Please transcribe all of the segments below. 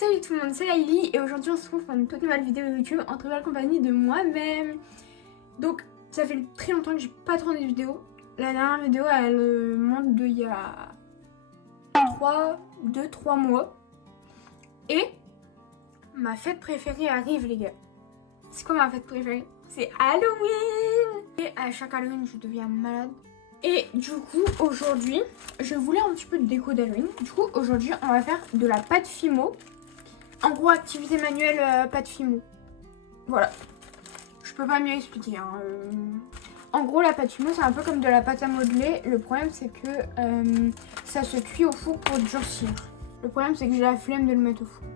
Salut tout le monde, c'est Laïli et aujourd'hui on se retrouve pour une toute nouvelle vidéo YouTube en très belle compagnie de moi-même. Donc ça fait très longtemps que j'ai pas tourné de vidéo. La dernière vidéo elle monte d'il y a 2-3 mois. Et ma fête préférée arrive les gars. C'est quoi ma fête préférée? C'est Halloween. Et à chaque Halloween je deviens malade. Et du coup aujourd'hui je voulais un petit peu de déco d'Halloween. Du coup aujourd'hui on va faire de la pâte Fimo. En gros, activité manuelle, pâte Fimo. Voilà. Je peux pas mieux expliquer. Hein. En gros, la pâte Fimo, c'est un peu comme de la pâte à modeler. Le problème, c'est que ça se cuit au four pour durcir. Le problème, c'est que j'ai la flemme de le mettre au four.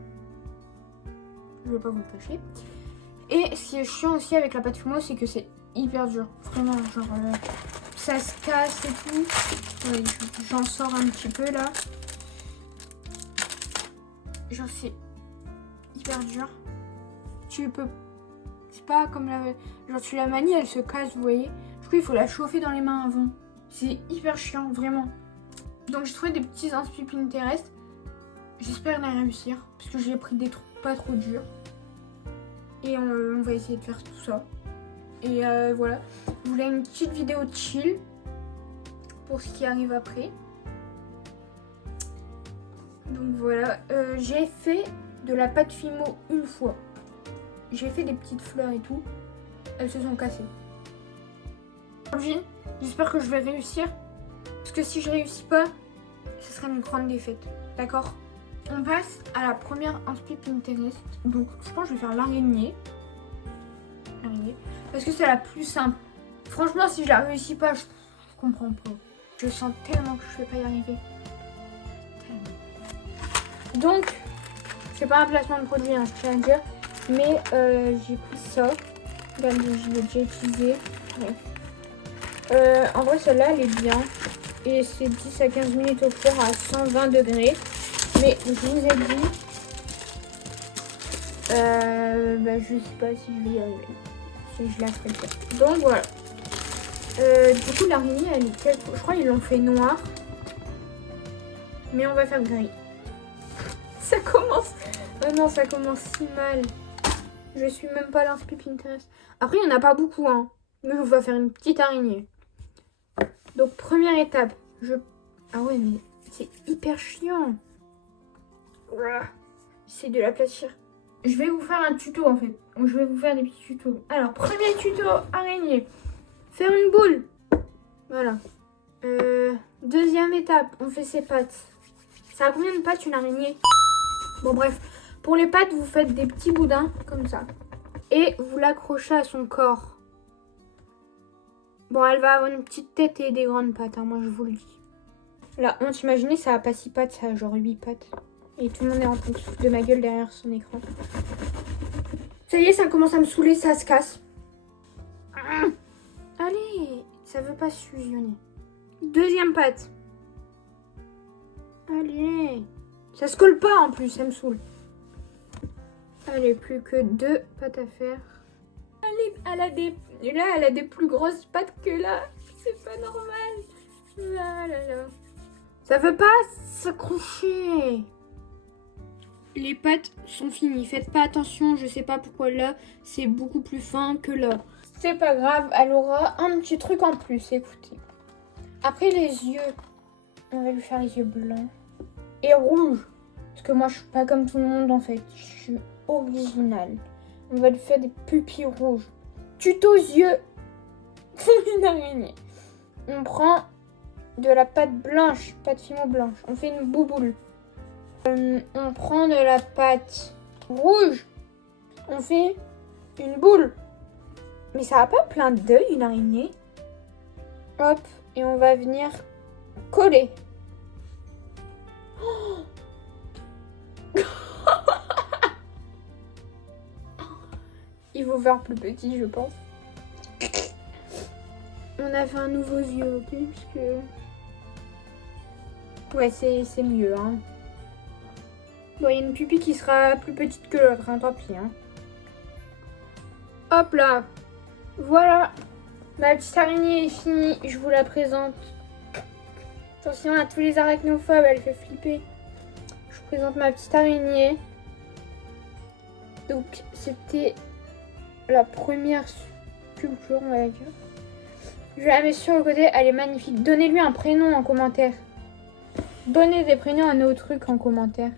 Je vais pas vous le cacher. Et ce qui est chiant aussi avec la pâte Fimo, c'est que c'est hyper dur. Vraiment, genre, ça se casse et tout. Ouais, j'en sors un petit peu là. Genre, c'est hyper dur. Tu peux... C'est pas comme la... Genre tu la manies, elle se casse, vous voyez. Du coup, il faut la chauffer dans les mains avant. C'est hyper chiant, vraiment. Donc j'ai trouvé des petits inspi Pinterest. J'espère les réussir. Parce que j'ai pris des trucs pas trop durs. Et on va essayer de faire tout ça. Et voilà. Je voulais une petite vidéo chill. Pour ce qui arrive après. Donc voilà. J'ai fait de la pâte Fimo une fois. J'ai fait des petites fleurs et tout. Elles se sont cassées. Aujourd'hui, j'espère que je vais réussir. Parce que si je réussis pas, ce serait une grande défaite. D'accord? On passe à la première inspi Pinterest. Donc je pense que je vais faire l'araignée. Parce que c'est la plus simple. Franchement, si je la réussis pas, je comprends pas. Je sens tellement que je vais pas y arriver. Tellement. Donc, c'est pas un placement de produit, hein, je tiens à dire. Mais j'ai pris ça. Regardez, je l'ai déjà utilisé. Ouais. En vrai, celle-là, elle est bien. Et c'est 10 à 15 minutes au four à 120 degrés. Mais je vous ai dit... je sais pas si je vais y arriver. Si je la ferai pas. Donc voilà. Du coup, l'araignée, elle est quelque... Je crois qu'ils l'ont fait noir. Mais on va faire gris. Ça commence... Oh non, ça commence si mal. Je suis même pas l'inspi Pinterest. Après, il n'y en a pas beaucoup, hein. Mais on va faire une petite araignée. Donc, première étape. Ah ouais, mais c'est hyper chiant. J'essaie de l'aplatir. Je vais vous faire un tuto, en fait. Je vais vous faire des petits tutos. Alors, premier tuto, araignée. Faire une boule. Voilà. Deuxième étape, on fait ses pattes. Ça a combien de pattes, une araignée? Bon, bref. Pour les pattes, vous faites des petits boudins, comme ça. Et vous l'accrochez à son corps. Bon, elle va avoir une petite tête et des grandes pattes, hein, moi je vous le dis. La honte, imaginez, ça a pas 6 pattes, ça a genre 8 pattes. Et tout le monde est en train de se foutre de ma gueule derrière son écran. Ça y est, ça commence à me saouler, ça se casse. Allez, ça veut pas se fusionner. Deuxième patte. Allez. Ça se colle pas en plus, ça me saoule. Allez, plus que 2 pattes à faire. Allez, elle a des plus grosses pattes que là. C'est pas normal. Là, là, là. Ça veut pas s'accrocher. Les pattes sont finies. Faites pas attention, je sais pas pourquoi là, c'est beaucoup plus fin que là. C'est pas grave, elle aura un petit truc en plus, écoutez. Après les yeux, on va lui faire les yeux blancs. Et rouges. Parce que moi, je suis pas comme tout le monde en fait. Je suis originale. On va lui faire des pupilles rouges. Tuto yeux pour une araignée. On prend de la pâte blanche, pâte Fimo blanche. On fait une bouboule. On prend de la pâte rouge. On fait une boule. Mais ça a pas plein d'œils, une araignée. Hop, et on va venir coller. Il faut faire plus petit, je pense. On a fait un nouveau yeux, ok? Parce que... Ouais, c'est mieux, hein. Bon, il y a une pupille qui sera plus petite que l'autre, hein, tant pis, hein. Hop là. Voilà. Ma petite araignée est finie, je vous la présente. Attention à tous les arachnophobes, elle fait flipper. Je vous présente ma petite araignée. Donc c'était la première sculpture, on va dire. Je la mets sur le côté, elle est magnifique. Donnez-lui un prénom en commentaire. Donnez des prénoms à nos trucs en commentaire.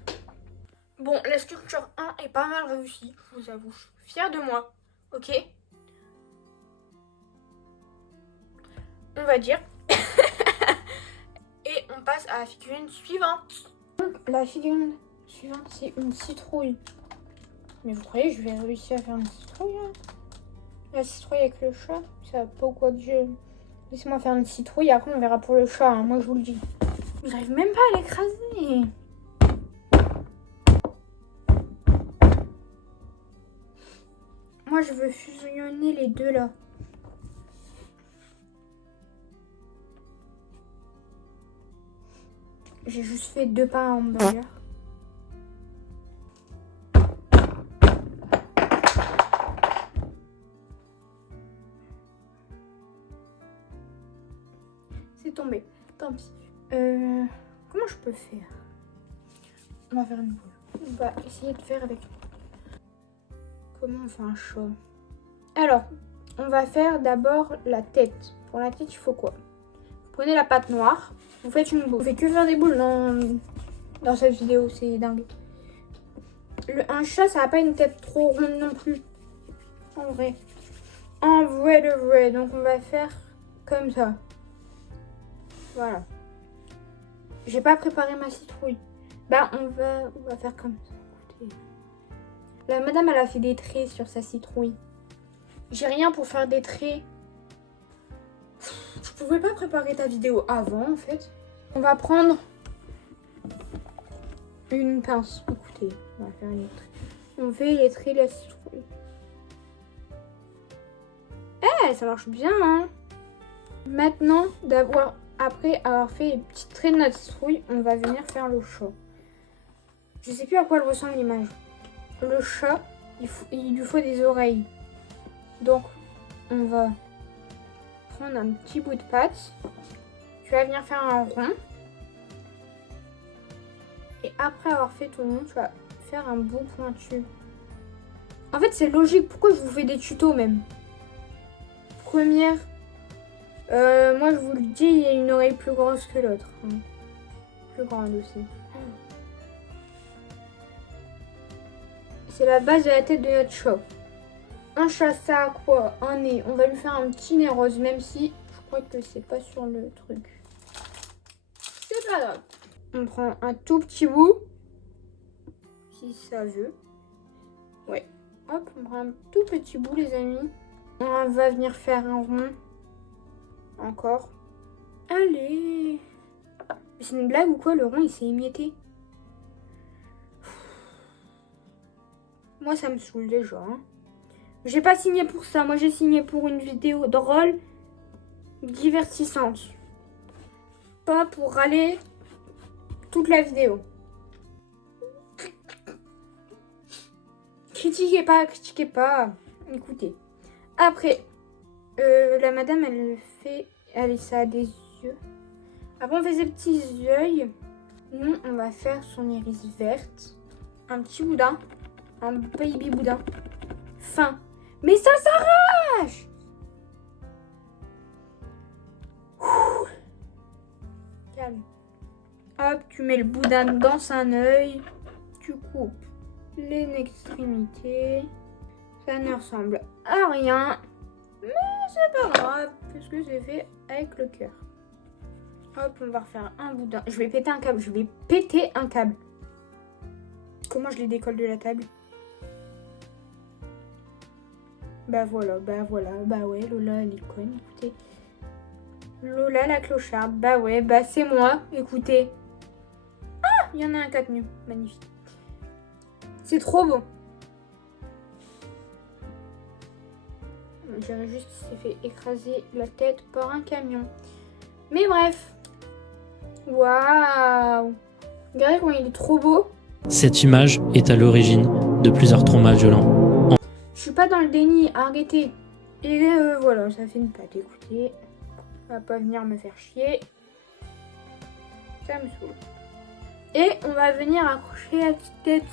Bon, la sculpture 1 est pas mal réussie, je vous avoue. Je suis fière de moi, ok? On va dire. Et on passe à la figurine suivante. Donc, la figurine suivante, c'est une citrouille. Mais vous croyez que je vais réussir à faire une citrouille là? La citrouille avec le chat? Ça va pas ou quoi que je... Laissez-moi faire une citrouille, après on verra pour le chat, hein, moi je vous le dis. J'arrive même pas à l'écraser. Moi je veux fusionner les deux là. J'ai juste fait 2 pains à hamburger. C'est tombé, tant pis. Comment je peux faire? On va faire une boule. On va essayer de faire avec... Comment on fait un chat? Alors, on va faire d'abord la tête. Pour la tête, il faut quoi? Vous prenez la pâte noire, vous faites une boule. On fait que faire des boules dans cette vidéo, c'est dingue. Un chat, ça n'a pas une tête trop ronde non plus. En vrai. En vrai de vrai. Donc, on va faire comme ça. Voilà. J'ai pas préparé ma citrouille. Bah, on va faire comme ça. Écoutez. La madame, elle a fait des traits sur sa citrouille. J'ai rien pour faire des traits. Je pouvais pas préparer ta vidéo avant, en fait. On va prendre une pince. Écoutez, on va faire les traits. On fait les traits de la citrouille. Eh, ça marche bien, hein. Maintenant, après avoir fait les petits traits de notre citrouille, on va venir faire le chat. Je sais plus à quoi elle ressemble l'image. Le chat, il lui faut des oreilles. Donc, on va prendre un petit bout de pâte. Tu vas venir faire un rond. Et après avoir fait tout le rond, tu vas faire un bout pointu. En fait, c'est logique. Pourquoi je vous fais des tutos même? Première... moi, je vous le dis, il y a une oreille plus grosse que l'autre. Hein. Plus grande aussi. C'est la base de la tête de notre chat. Un chat, ça a quoi? Un nez. On va lui faire un petit nez rose, même si je crois que c'est pas sur le truc. C'est pas grave. On prend un tout petit bout. Si ça veut. Ouais. Hop, on prend un tout petit bout, les amis. On va venir faire un rond. Encore. Allez. C'est une blague ou quoi? Le rond, il s'est émietté. Moi, ça me saoule déjà. Hein. J'ai pas signé pour ça. Moi, j'ai signé pour une vidéo drôle, divertissante. Pas pour râler toute la vidéo. Critiquez pas, critiquez pas. Écoutez. Après, la madame, elle fait... Allez, ça a des yeux. Après, on fait ses petits yeux. Nous, on va faire son iris verte. Un petit boudin. Un baby boudin. Fin. Mais ça s'arrache! Calme. Hop, tu mets le boudin dans un œil. Tu coupes les extrémités. Ça ne ressemble à rien. Mais c'est pas grave. Parce que c'est fait avec le cœur. Hop, on va refaire un boudin. Je vais péter un câble. Je vais péter un câble. Comment je les décolle de la table? Bah voilà, bah ouais, Lola l'icône, écoutez. Lola la clocharde, bah ouais, bah c'est moi, écoutez. Ah, il y en a un 4 nus, magnifique. C'est trop beau. On dirait juste qu'il s'est fait écraser la tête par un camion. Mais bref. Waouh. Regardez comment il est trop beau. Cette image est à l'origine de plusieurs traumas violents. Je suis pas dans le déni, arrêtez. Et voilà, ça fait une pâte, écoutez. On va pas venir me faire chier. Ça me saoule. Et on va venir accrocher la petite tête.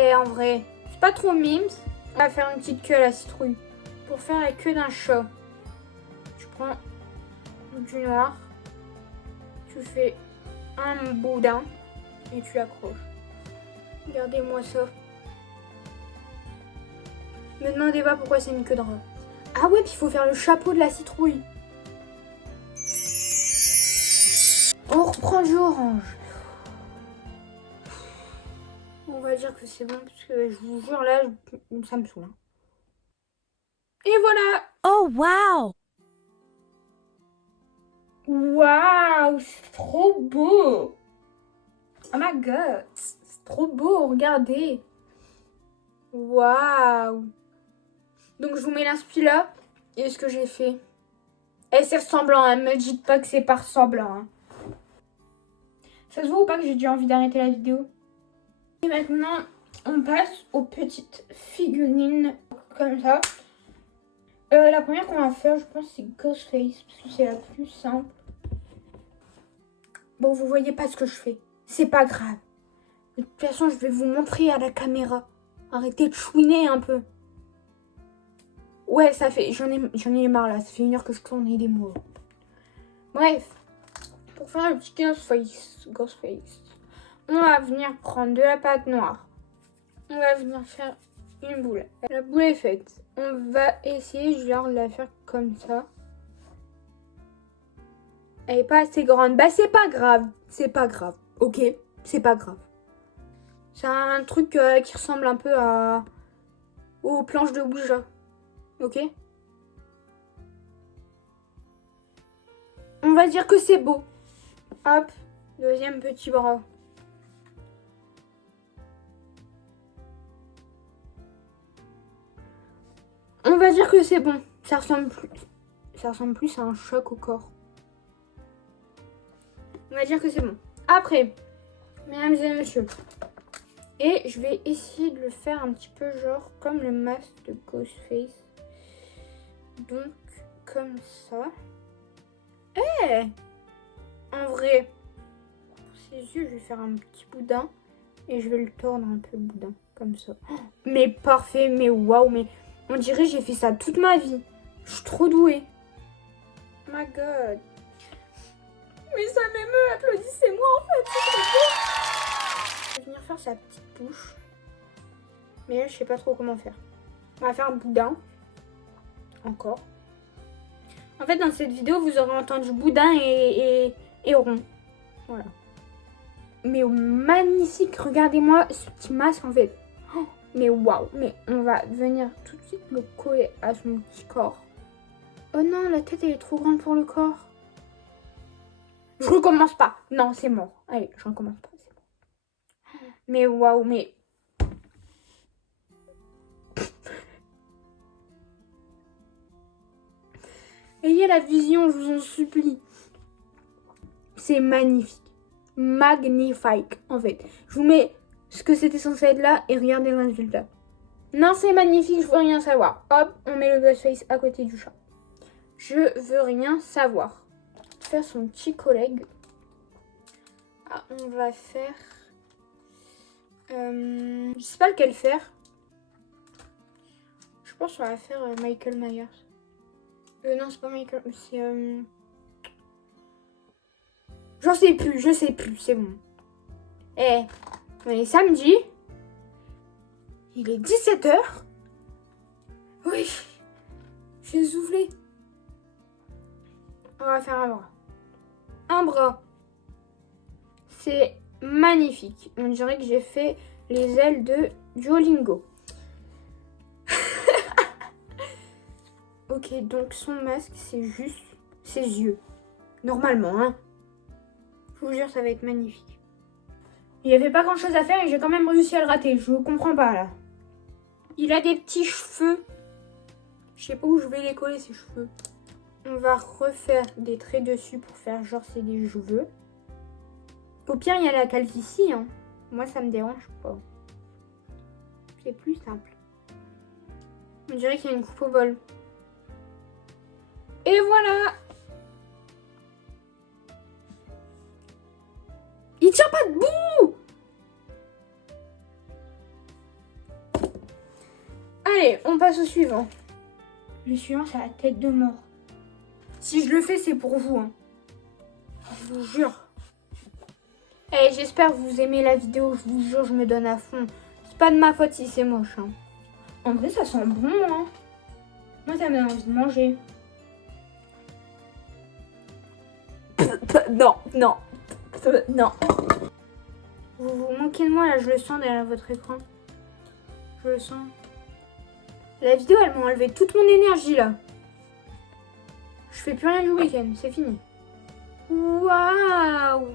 Et en vrai, c'est pas trop mimes. On va faire une petite queue à la citrouille. Pour faire la queue d'un chat, tu prends du noir, tu fais un boudin et tu l'accroches. Regardez-moi ça. Me demandez pas pourquoi c'est une queue de rat. Ah ouais, puis il faut faire le chapeau de la citrouille. On reprend du orange. On va dire que c'est bon parce que je vous jure là, ça me saoule. Et voilà. Oh wow! Waouh, c'est trop beau. Oh my god, c'est trop beau, regardez. Waouh. Donc je vous mets l'inspi là. Et ce que j'ai fait. Et c'est ressemblant, hein. Me dites pas que c'est pas ressemblant. Hein. Ça se voit ou pas que j'ai déjà envie d'arrêter la vidéo? Et maintenant, on passe aux petites figurines comme ça. La première qu'on va faire, je pense, c'est Ghostface, parce que c'est la plus simple. Bon, vous voyez pas ce que je fais. C'est pas grave. De toute façon, je vais vous montrer à la caméra. Arrêtez de chouiner un peu. Ouais, ça fait... J'en ai marre, là. Ça fait 1 heure que je tourne et des mots. Bref. Pour faire le petit Ghostface, on va venir prendre de la pâte noire. On va venir faire une boule. La boule est faite. On va essayer genre de la faire comme ça. Elle est pas assez grande. Bah c'est pas grave. C'est pas grave. Ok. C'est pas grave. C'est un truc qui ressemble un peu aux planches de Ouija. Ok. On va dire que c'est beau. Hop. Deuxième petit bras. On va dire que c'est bon. Ça ressemble plus à un choc au corps. On va dire que c'est bon. Après, mesdames et messieurs, et je vais essayer de le faire un petit peu genre comme le masque de Ghostface. Donc, comme ça. Eh! En vrai, pour ses yeux, je vais faire un petit boudin. Et je vais le tordre un peu le boudin. Comme ça. Mais parfait, mais waouh, mais... On dirait que j'ai fait ça toute ma vie. Je suis trop douée. Oh my god. Mais ça m'émeut, applaudissez-moi en fait. C'est trop beau. Je vais venir faire sa petite bouche. Mais là, je sais pas trop comment faire. On va faire un boudin. Encore. En fait, dans cette vidéo, vous aurez entendu boudin et rond. Voilà. Mais magnifique. Regardez-moi ce petit masque en fait. Oh, mais waouh. Mais on va venir tout de suite le coller à son petit corps. Oh non, la tête elle est trop grande pour le corps. Je recommence pas. Non, c'est mort. Allez, je recommence pas. C'est bon. Mais waouh, mais... Ayez la vision, je vous en supplie. C'est magnifique. Magnifique, en fait. Je vous mets ce que c'était censé être là et regardez le résultat. Non, c'est magnifique, je veux rien savoir. Hop, on met le Ghostface à côté du chat. Je veux rien savoir. Faire son petit collègue. Ah, on va faire... je sais pas lequel faire. Je pense qu'on va faire Michael Myers. Non, c'est pas Michael, c'est... je sais plus, c'est bon. Eh, on est samedi. Il est 17h. Oui, j'ai soufflé. On va faire un bras. Un bras. C'est magnifique. On dirait que j'ai fait les ailes de Duolingo. Ok, donc son masque, c'est juste ses yeux. Normalement, hein. Je vous jure, ça va être magnifique. Il n'y avait pas grand chose à faire et j'ai quand même réussi à le rater. Je comprends pas, là. Il a des petits cheveux. Je sais pas où je vais les coller, ces cheveux. On va refaire des traits dessus pour faire genre c'est des cheveux. Au pire, il y a la calvitie, hein. Moi, ça me dérange pas. C'est plus simple. On dirait qu'il y a une coupe au bol. Et voilà! Il tient pas debout! Allez, on passe au suivant. Le suivant, c'est la tête de mort. Si je le fais, c'est pour vous. Hein. Je vous jure. Eh, j'espère que vous aimez la vidéo. Je vous jure, je me donne à fond. C'est pas de ma faute si c'est moche. Hein. En vrai, ça sent bon. Hein. Moi, ça me donne envie de manger. Non, non, non. Vous vous moquez de moi, là, je le sens derrière votre écran. Je le sens. La vidéo, elle m'a enlevé toute mon énergie, là. Je fais plus rien du week-end, c'est fini. Waouh!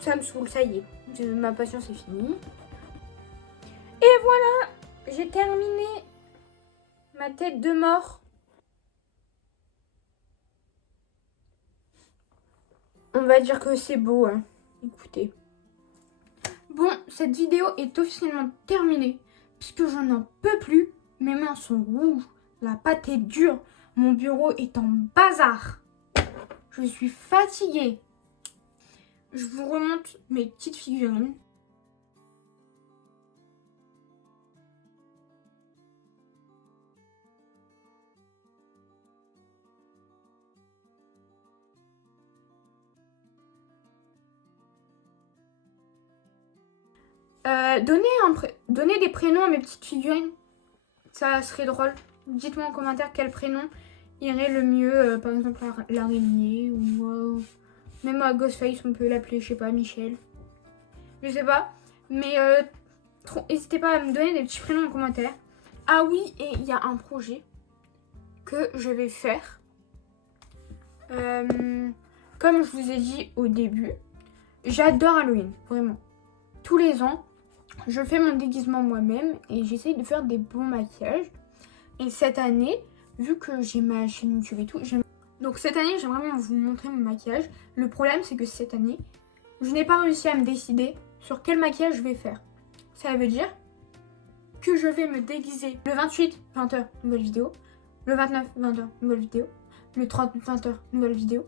Ça me saoule, ça y est. Ma patience est finie. Et voilà, j'ai terminé ma tête de mort. On va dire que c'est beau, hein. Écoutez. Bon, cette vidéo est officiellement terminée. Puisque je n'en peux plus. Mes mains sont rouges. La pâte est dure. Mon bureau est en bazar. Je suis fatiguée. Je vous remonte mes petites figurines. Donnez des prénoms à mes petites figurines. Ça serait drôle. Dites-moi en commentaire quel prénom irait le mieux. Par exemple, l'araignée ou même à Ghostface, on peut l'appeler, je sais pas, Michel. Je sais pas. Mais n'hésitez pas à me donner des petits prénoms en commentaire. Ah oui, et il y a un projet que je vais faire. Comme je vous ai dit au début, j'adore Halloween, vraiment. Tous les ans, je fais mon déguisement moi-même et j'essaye de faire des bons maquillages. Et cette année, vu que j'ai ma chaîne YouTube et tout, donc cette année, j'aimerais vraiment vous montrer mon maquillage. Le problème, c'est que cette année, je n'ai pas réussi à me décider sur quel maquillage je vais faire. Ça veut dire que je vais me déguiser le 28, 20h, nouvelle vidéo. Le 29, 20h, nouvelle vidéo. Le 30, 20h, nouvelle vidéo.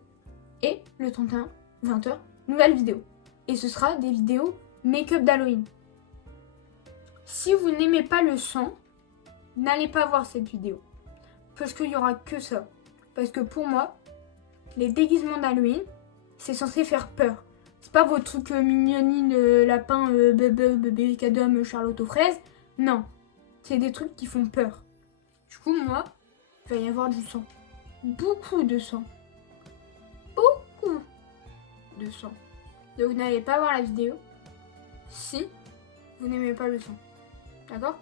Et le 31, 20h, nouvelle vidéo. Et ce sera des vidéos make-up d'Halloween. Si vous n'aimez pas le son, n'allez pas voir cette vidéo. Parce qu'il n'y aura que ça. Parce que pour moi, les déguisements d'Halloween, c'est censé faire peur. C'est pas vos trucs mignonines, lapin, bébé cadom, Charlotte aux fraises. Non. C'est des trucs qui font peur. Du coup, moi, il va y avoir du sang. Beaucoup de sang. Beaucoup de sang. Donc n'allez pas voir la vidéo si vous n'aimez pas le son. D'accord?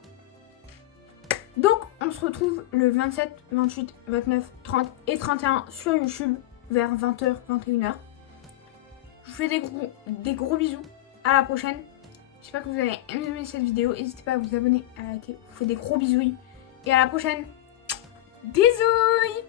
Donc on se retrouve le 27, 28, 29, 30 et 31 sur YouTube vers 20h, 21h. Je vous fais des gros bisous. À la prochaine. J'espère que vous avez aimé cette vidéo. N'hésitez pas à vous abonner, à liker. Je vous fais des gros bisous. Et à la prochaine. Bisous.